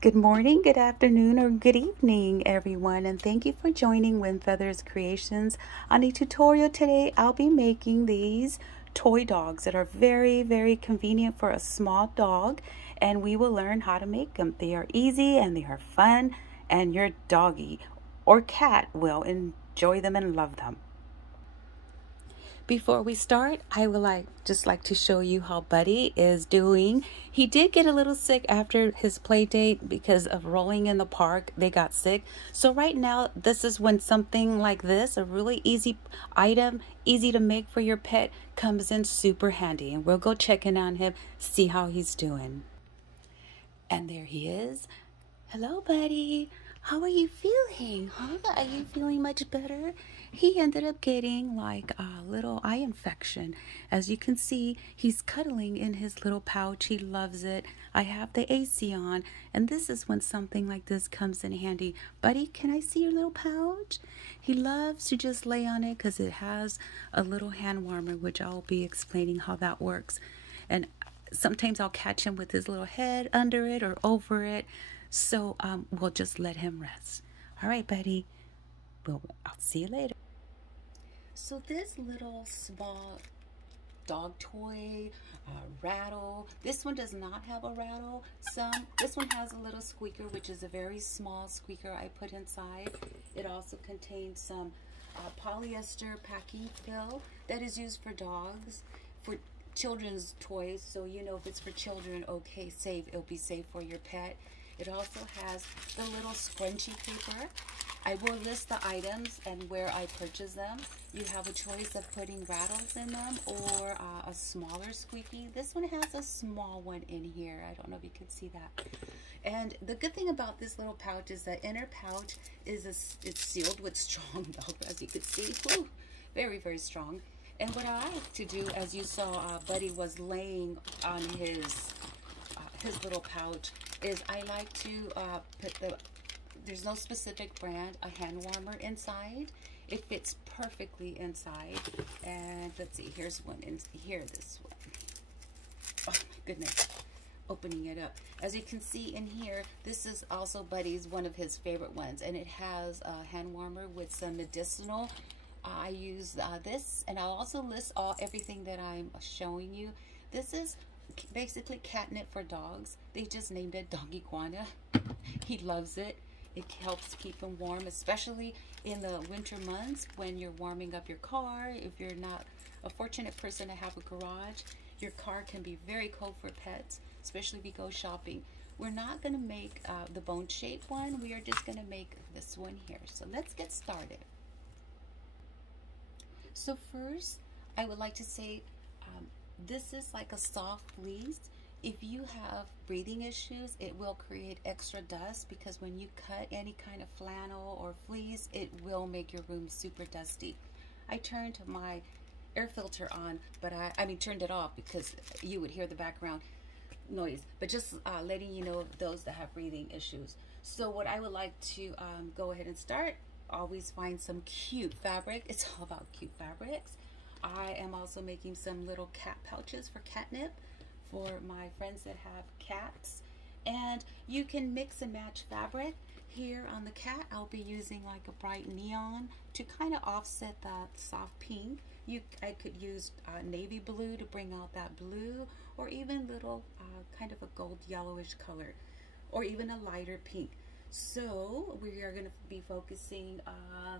Good morning, good afternoon, or good evening, everyone, and thank you for joining Wind Feathers Creations. On a tutorial today, I'll be making these toy dogs that are very convenient for a small dog, and we will learn how to make them. They are easy and they are fun, and your doggy or cat will enjoy them and love them. Before we start, I would just like to show you how Buddy is doing. He did get a little sick after his play date because of rolling in the park. They got sick. So right now, this is when something like this, a really easy item, easy to make for your pet, comes in super handy. And we'll go check in on him, see how he's doing. And there he is. Hello, Buddy. How are you feeling? Huh? Are you feeling much better? He ended up getting like a little eye infection. As you can see, he's cuddling in his little pouch. He loves it. I have the AC on, and this is when something like this comes in handy. Buddy, can I see your little pouch? He loves to just lay on it because it has a little hand warmer, which I'll be explaining how that works. And sometimes I'll catch him with his little head under it or over it. So we'll just let him rest. All right, Buddy. Well, I'll see you later. So this little small dog toy, Rattle. This one does not have a rattle. This one has a little squeaker, which is a very small squeaker I put inside. It also contains some polyester packing fill that is used for dogs, for children's toys. So you know if it's for children, okay, safe. It'll be safe for your pet. It also has the little scrunchie paper. I will list the items and where I purchase them. You have a choice of putting rattles in them or a smaller squeaky. This one has a small one in here. I don't know if you can see that. And the good thing about this little pouch is the inner pouch it's sealed with strong velcro, as you can see. Whew, very strong. And what I like to do, as you saw, Buddy was laying on his little pouch, is I like to put there's no specific brand, a hand warmer inside. It fits perfectly inside. And let's see, here's one in here, this one. Oh my goodness, opening it up. As you can see in here, this is also Buddy's, one of his favorite ones, and it has a hand warmer with some medicinal. I use this, and I'll also list everything that I'm showing you. This is basically catnip for dogs. They just named it Doggy Guana. He loves it. It helps keep him warm, especially in the winter months when you're warming up your car. If you're not a fortunate person to have a garage, your car can be very cold for pets, especially if you go shopping. We're not going to make the bone-shaped one. We are just going to make this one here. So let's get started. So first, I would like to say this is like a soft fleece. If you have breathing issues, it will create extra dust because when you cut any kind of flannel or fleece, it will make your room super dusty. I turned my air filter on, but I mean turned it off because you would hear the background noise, but just letting you know those that have breathing issues. So what I would like to go ahead and start, always find some cute fabric. It's all about cute fabrics. I am also making some little cat pouches for catnip for my friends that have cats. And you can mix and match fabric. Here on the cat, I'll be using like a bright neon to kind of offset that soft pink. I could use navy blue to bring out that blue, or even little kind of a gold yellowish color, or even a lighter pink. So we are going to be focusing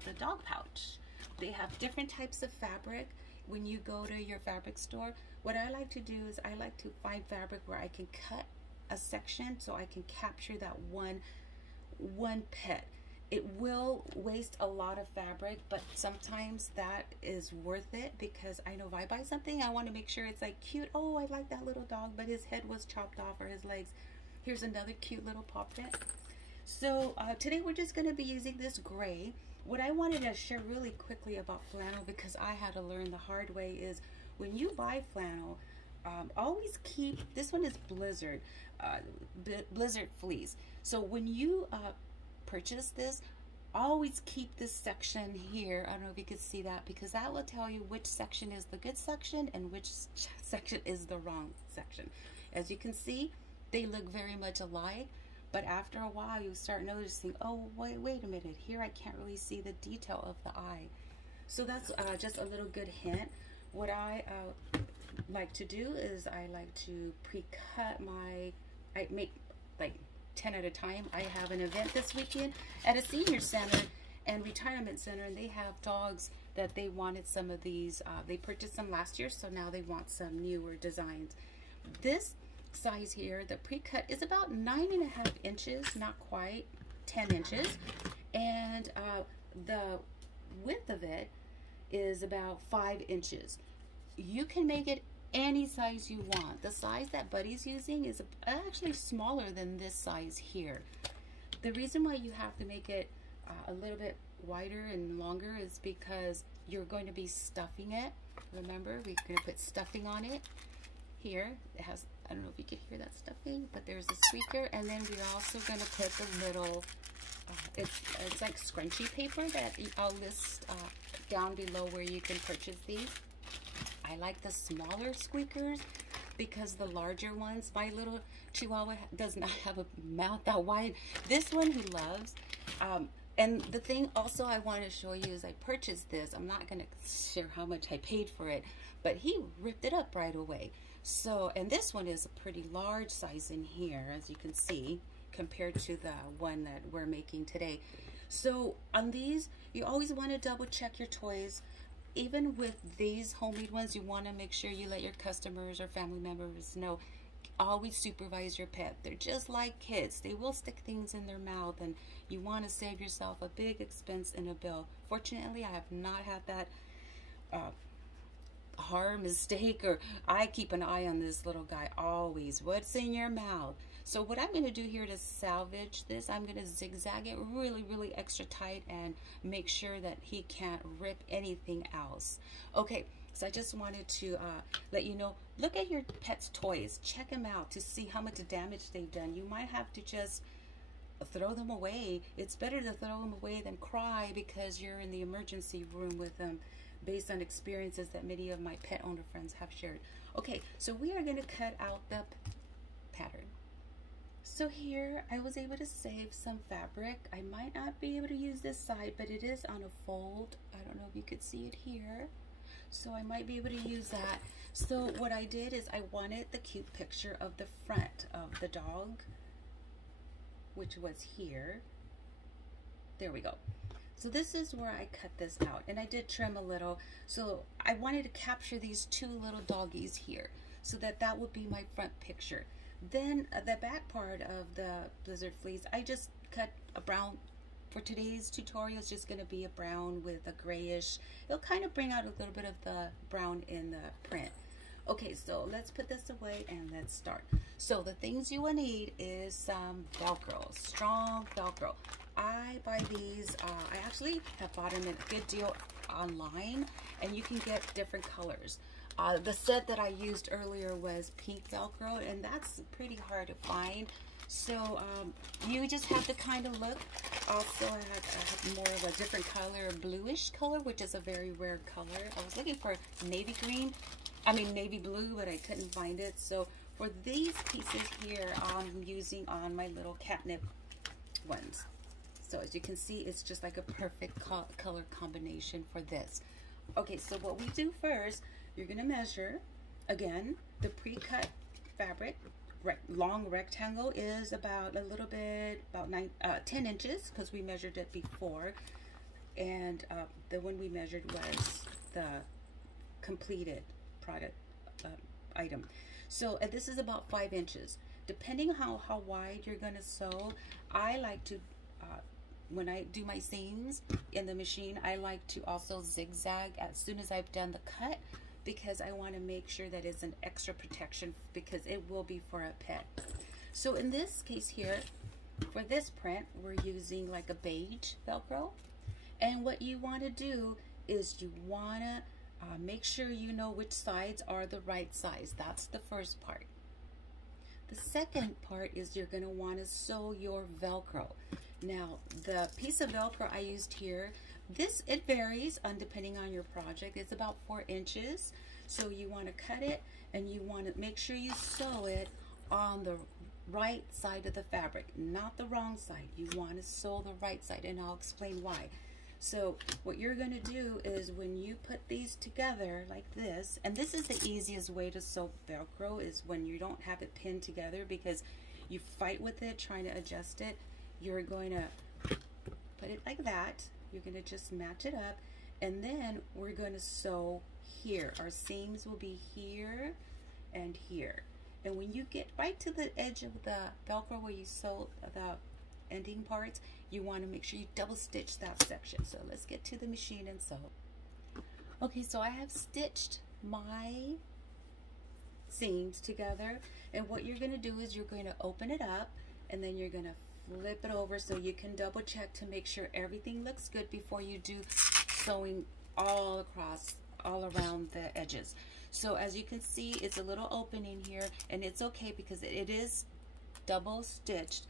the dog pouch. They have different types of fabric. When you go to your fabric store, what I like to do is I like to find fabric where I can cut a section so I can capture that one pet. It will waste a lot of fabric, but sometimes that is worth it because I know if I buy something, I want to make sure it's like cute. Oh, I like that little dog, but his head was chopped off or his legs. Here's another cute little paw print. So today we're just going to be using this gray. What I wanted to share really quickly about flannel, because I had to learn the hard way, is when you buy flannel, always keep, this one is Blizzard fleece. So when you purchase this, always keep this section here. I don't know if you can see that, because that will tell you which section is the good section and which section is the wrong section. As you can see, they look very much alike, But after a while, you start noticing, oh, wait a minute, here I can't really see the detail of the eye. So that's just a little good hint. What I like to do is I like to pre-cut I make like 10 at a time. I have an event this weekend at a senior center and retirement center, and they have dogs that they wanted some of these. They purchased them last year, so now they want some newer designs. This size here, the pre-cut, is about 9.5 inches, not quite 10 inches, and the width of it is about 5 inches. You can make it any size you want. The size that Buddy's using is actually smaller than this size here. The reason why you have to make it a little bit wider and longer is because you're going to be stuffing it. Remember, we're going to put stuffing on it. Here it has, I don't know if you can hear that stuffing, but there's a squeaker, and then we're also going to put the little it's like scrunchy paper that I'll list down below where you can purchase these. I like the smaller squeakers because the larger ones, my little Chihuahua does not have a mouth that wide. This one he loves. And the thing also I want to show you is I purchased this. I'm not going to share how much I paid for it, but he ripped it up right away. So, and this one is a pretty large size in here, as you can see, compared to the one that we're making today. So on these, you always want to double check your toys. Even with these homemade ones, you want to make sure you let your customers or family members know. Always supervise your pet. They're just like kids. They will stick things in their mouth, and you want to save yourself a big expense and a bill. Fortunately, I have not had that hard mistake, or I keep an eye on this little guy always. What's in your mouth? So what I'm going to do here to salvage this, I'm going to zigzag it really extra tight and make sure that he can't rip anything else. Okay, so I just wanted to let you know, look at your pet's toys. Check them out to see how much damage they've done. You might have to just throw them away. It's better to throw them away than cry because you're in the emergency room with them, based on experiences that many of my pet owner friends have shared. Okay, so we are going to cut out the pattern. So here I was able to save some fabric. I might not be able to use this side, but it is on a fold. I don't know if you could see it here. So I might be able to use that. So what I did is I wanted the cute picture of the front of the dog, which was here. There we go. So this is where I cut this out, and I did trim a little. So I wanted to capture these two little doggies here, so that would be my front picture. Then the back part of the blizzard fleece, I just cut a brown. For today's tutorial, it's just going to be a brown with a grayish. It'll kind of bring out a little bit of the brown in the print. Okay, so let's put this away and let's start. So the things you will need is some Velcro, strong Velcro. I buy these, I actually have bought them at a good deal online, and you can get different colors. The set that I used earlier was pink Velcro, and that's pretty hard to find. So you just have to kind of look. Also, I have more of a different color, bluish color, which is a very rare color. I was looking for navy blue, but I couldn't find it. So for these pieces here, I'm using on my little catnip ones. So as you can see, it's just like a perfect color combination for this. Okay, so what we do first, you're going to measure, again, the pre-cut fabric. Long rectangle is about a little bit, about 10 inches, because we measured it before. And the one we measured was the completed product item. So this is about 5 inches. Depending how wide you're going to sew, I like to when I do my seams in the machine, I like to also zigzag as soon as I've done the cut, because I want to make sure that it's an extra protection, because it will be for a pet. So in this case here, for this print, we're using like a beige Velcro. And what you want to do is you want to make sure you know which sides are the right size. That's the first part. The second part is you're going to want to sew your Velcro. Now, the piece of Velcro I used here, it varies depending on your project. It's about 4 inches. So you want to cut it, and you want to make sure you sew it on the right side of the fabric, not the wrong side. You want to sew the right side, and I'll explain why. So what you're going to do is when you put these together like this, and this is the easiest way to sew Velcro, is when you don't have it pinned together because you fight with it trying to adjust it. You're going to put it like that. You're going to just match it up, and then we're going to sew here. Our seams will be here and here. And when you get right to the edge of the Velcro where you sew the ending parts, you want to make sure you double stitch that section. So let's get to the machine and sew. Okay, so I have stitched my seams together, and what you're going to do is you're going to open it up, and then you're going to flip it over so you can double check to make sure everything looks good before you do sewing all across, all around the edges. So as you can see, it's a little opening here, and it's okay because it is double stitched.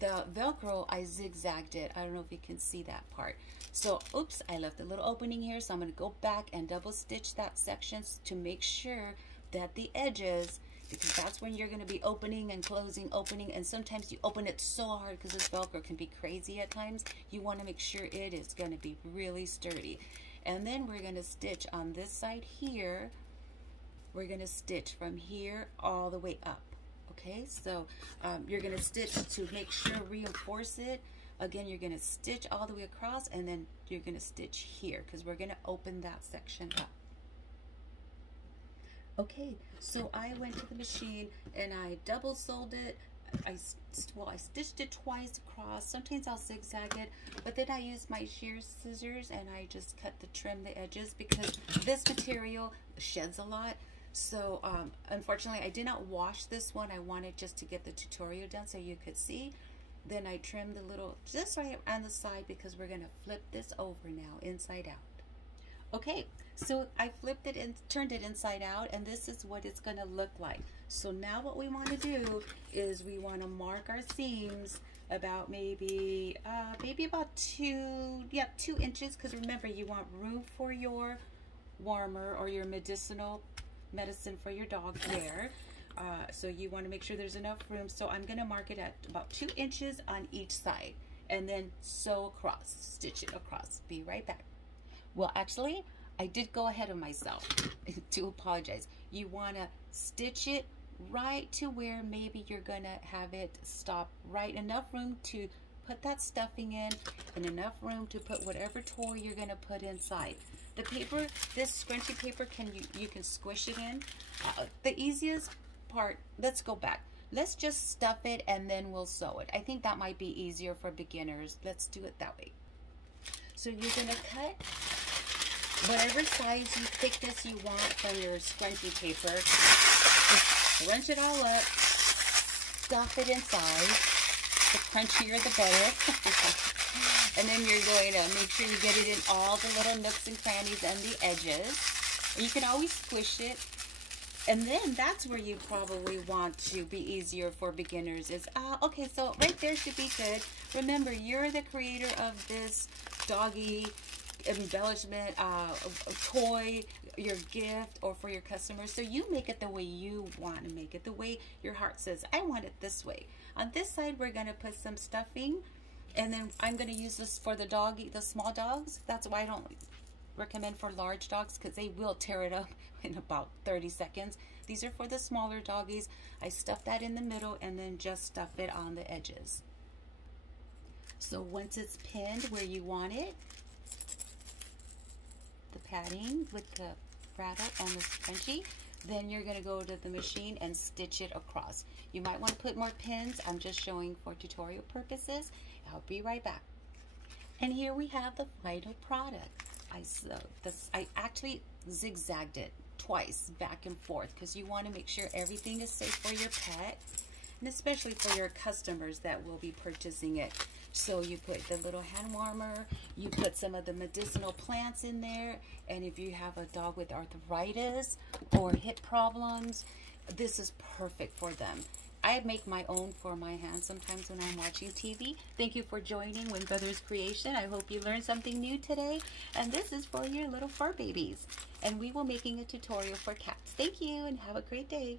The Velcro, I zigzagged it. I don't know if you can see that part. So, oops, I left a little opening here, so I'm going to go back and double stitch that section to make sure that the edges, because that's when you're going to be opening and closing, opening, and sometimes you open it so hard because this Velcro can be crazy at times. You want to make sure it is going to be really sturdy. And then we're going to stitch on this side here. We're going to stitch from here all the way up. Okay, so you're going to stitch to make sure, reinforce it. Again, you're going to stitch all the way across, and then you're going to stitch here because we're going to open that section up. Okay, so I went to the machine and I double sewed it. I stitched it twice across. Sometimes I'll zigzag it, but then I use my shear scissors and I just cut to trim the edges because this material sheds a lot. So unfortunately I did not wash this one. I wanted just to get the tutorial done so you could see. Then I trimmed a little just right on the side because we're going to flip this over now inside out. Okay, so I flipped it and turned it inside out, and this is what it's going to look like. So now what we want to do is we want to mark our seams about maybe about 2 inches, because remember you want room for your warmer or your medicine for your dog hair. So you want to make sure there's enough room. So I'm going to mark it at about 2 inches on each side, and then sew across, stitch it across. Be right back. Well, actually, I did go ahead of myself. To apologize. You want to stitch it right to where maybe you're going to have it stop right. Enough room to put that stuffing in, and enough room to put whatever toy you're going to put inside. The paper, this scrunchy paper, you can squish it in. The easiest part, let's go back. Let's just stuff it and then we'll sew it. I think that might be easier for beginners. Let's do it that way. So you're going to cut whatever size thickness you want from your scrunchy paper. Just crunch it all up, stuff it inside. The crunchier the better. And then you're going to make sure you get it in all the little nooks and crannies and the edges. And you can always squish it. And then that's where you probably want to be easier for beginners is, okay, so right there should be good. Remember, you're the creator of this Doggy embellishment, toy, your gift, or for your customers. So you make it the way you want to make it, the way your heart says, I want it this way. On this side, we're going to put some stuffing, and then I'm going to use this for the doggy, the small dogs. That's why I don't recommend for large dogs, because they will tear it up in about 30 seconds. These are for the smaller doggies. I stuff that in the middle and then just stuff it on the edges. So once it's pinned where you want it, the padding with the rattle and the scrunchie, then you're going to go to the machine and stitch it across. You might want to put more pins. I'm just showing for tutorial purposes. I'll be right back. And here we have the final product. I actually zigzagged it twice back and forth because you want to make sure everything is safe for your pet, and especially for your customers that will be purchasing it. So you put the little hand warmer, you put some of the medicinal plants in there, and if you have a dog with arthritis or hip problems, this is perfect for them. I make my own for my hands sometimes when I'm watching TV. Thank you for joining Win Brothers Creation. I hope you learned something new today. And this is for your little fur babies. And we will be making a tutorial for cats. Thank you and have a great day.